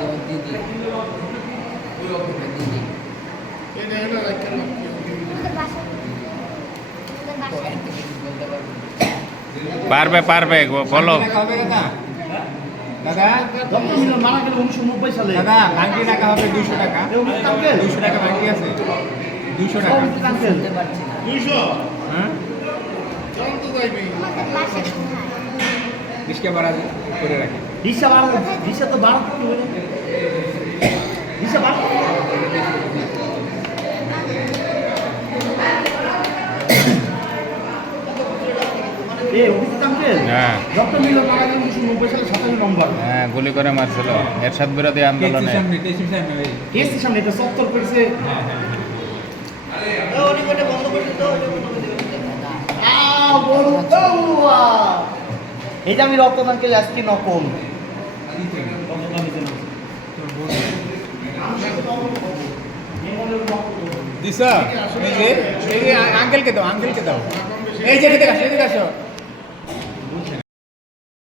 দিদি দিদি বলতে পারব পারবে বলো। হবে দাদা উনিশশো নব্বই সালে দাদা ভাঙ্গি টাকা হবে দুশো টাকা। দুশো টাকা ভাঙ্গি আছে। দুশো টাকা। না হ্যাঁ করে রাখি। রিক্সা বাড়ানো রিক্সা তো হবে রিক্সা বাড়ানো এ হ্যাঁ। হ্যাঁ গুলি করে মারছিল। এরশাদ বিরোধী আন্দোলনে। এই যে আমি রক্ত আঙ্কেল আজকে নকল। যে এই যে আঙ্কেলকে দাও আঙ্কেলকে দাও। এই যে এদিকে আসো এদিকে আসো।